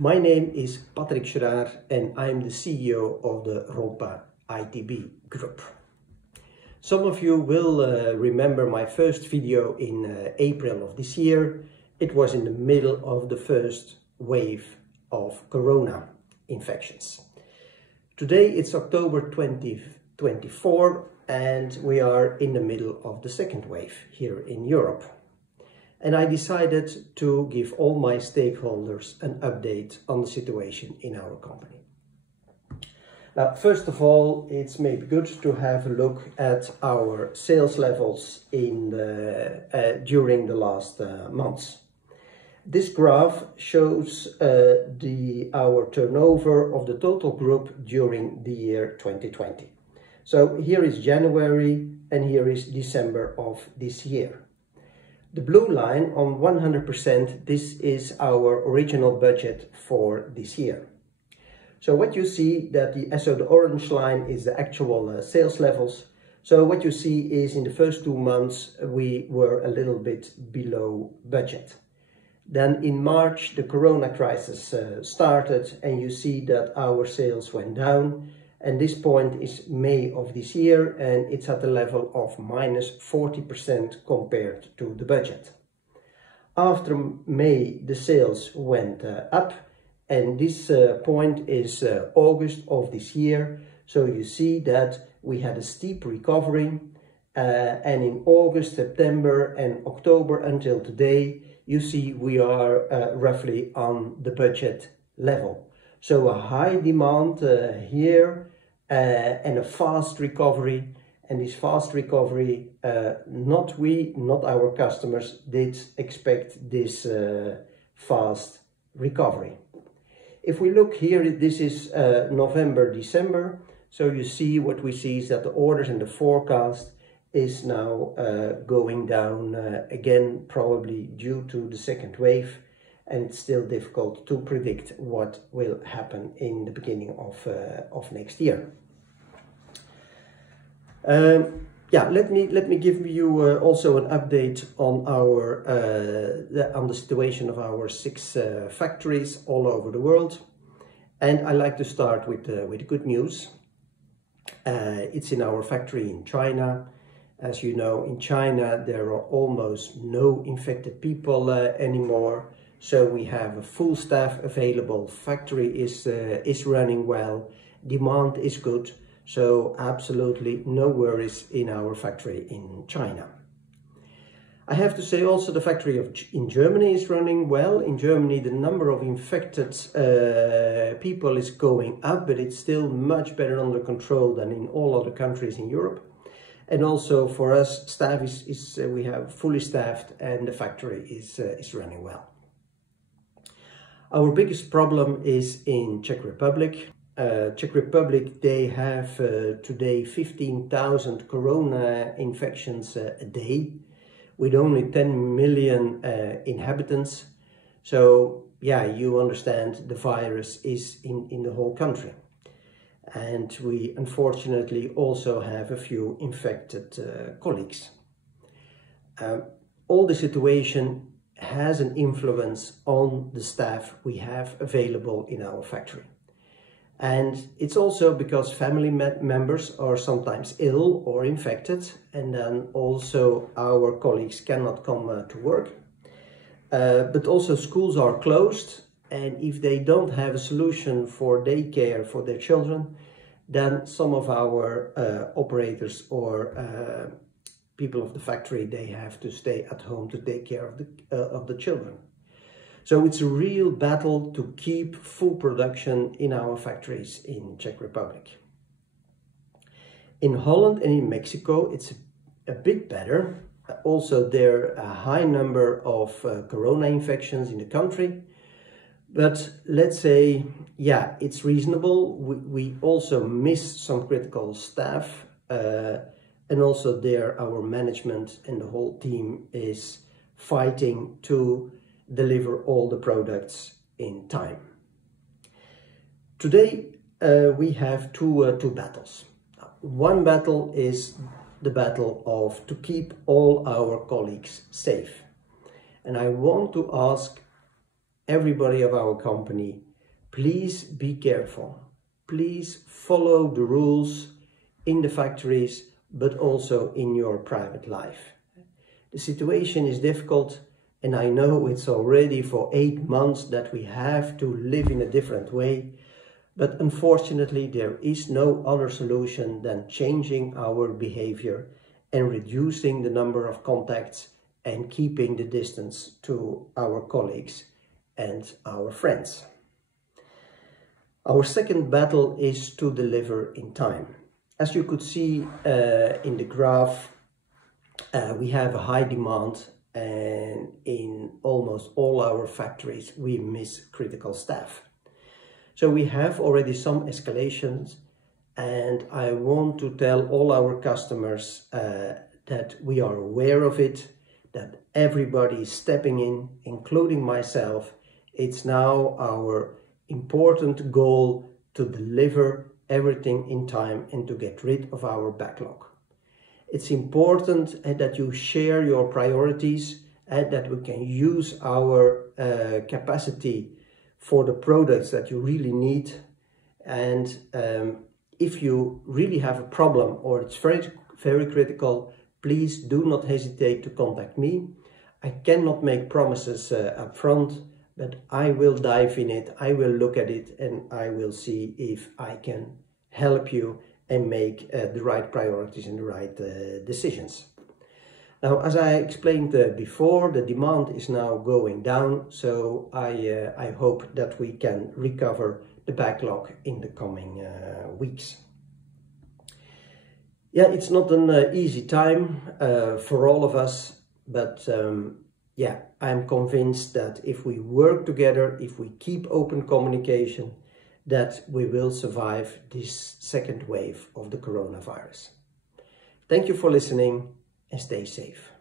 My name is Patrick Schraar and I'm the CEO of the Rompa ITB Group. Some of you will remember my first video in April of this year. It was in the middle of the first wave of corona infections. Today it's October 2024 and we are in the middle of the second wave here in Europe. And I decided to give all my stakeholders an update on the situation in our company. Now, first of all, it's maybe good to have a look at our sales levels during the last months. This graph shows our turnover of the total group during the year 2020. So here is January and here is December of this year. The blue line on 100%, this is our original budget for this year. So what you see the orange line is the actual sales levels. So what you see is in the first 2 months, we were a little bit below budget. Then in March, the corona crisis started and you see that our sales went down. And this point is May of this year and it's at the level of minus 40% compared to the budget. After May, the sales went up and this point is August of this year. So you see that we had a steep recovery and in August, September and October until today, you see we are roughly on the budget level. So a high demand here and a fast recovery. And this fast recovery, not our customers, did expect this fast recovery. If we look here, this is November, December. So you see what we see is that the orders and the forecast is now going down again, probably due to the second wave. And it's still difficult to predict what will happen in the beginning of next year. Let me give you also an update on on the situation of our 6 factories all over the world. And I like to start with good news. It's in our factory in China. As you know, in China there are almost no infected people anymore. So we have a full staff available, factory is running well, demand is good, so absolutely no worries in our factory in China. I have to say also the factory in Germany is running well. In Germany the number of infected people is going up, but it's still much better under control than in all other countries in Europe. And also for us, staff we have fully staffed and the factory is running well. Our biggest problem is in Czech Republic. Czech Republic, they have today 15,000 corona infections a day with only 10 million inhabitants. So yeah, you understand the virus is in the whole country. And we unfortunately also have a few infected colleagues. All the situation has an influence on the staff we have available in our factory. And it's also because family members are sometimes ill or infected, and then also our colleagues cannot come to work. But also schools are closed, and if they don't have a solution for daycare for their children, then some of our operators or people of the factory, they have to stay at home to take care of the children. So it's a real battle to keep full production in our factories in Czech Republic. In Holland and in Mexico, it's a bit better. Also, there are a high number of corona infections in the country. But let's say, yeah, it's reasonable. We also miss some critical staff. And also there, our management and the whole team is fighting to deliver all the products in time. Today, we have two battles. One battle is the battle of to keep all our colleagues safe. And I want to ask everybody of our company please be careful. Please follow the rules in the factories, but also in your private life. The situation is difficult, and I know it's already for 8 months that we have to live in a different way, but unfortunately there is no other solution than changing our behavior and reducing the number of contacts and keeping the distance to our colleagues and our friends. Our second battle is to deliver in time. As you could see in the graph, we have a high demand, and in almost all our factories we miss critical staff. So we have already some escalations, and I want to tell all our customers that we are aware of it, that everybody is stepping in, including myself. It's now our important goal to deliver everything in time and to get rid of our backlog. It's important that you share your priorities and that we can use our capacity for the products that you really need. And if you really have a problem or it's very, very critical, please do not hesitate to contact me. I cannot make promises up front, but I will dive in it, I will look at it, and I will see if I can help you and make the right priorities and the right decisions. Now, as I explained before, the demand is now going down, so I hope that we can recover the backlog in the coming weeks. Yeah, it's not an easy time for all of us, but yeah, I'm convinced that if we work together, if we keep open communication, that we will survive this second wave of the coronavirus. Thank you for listening and stay safe.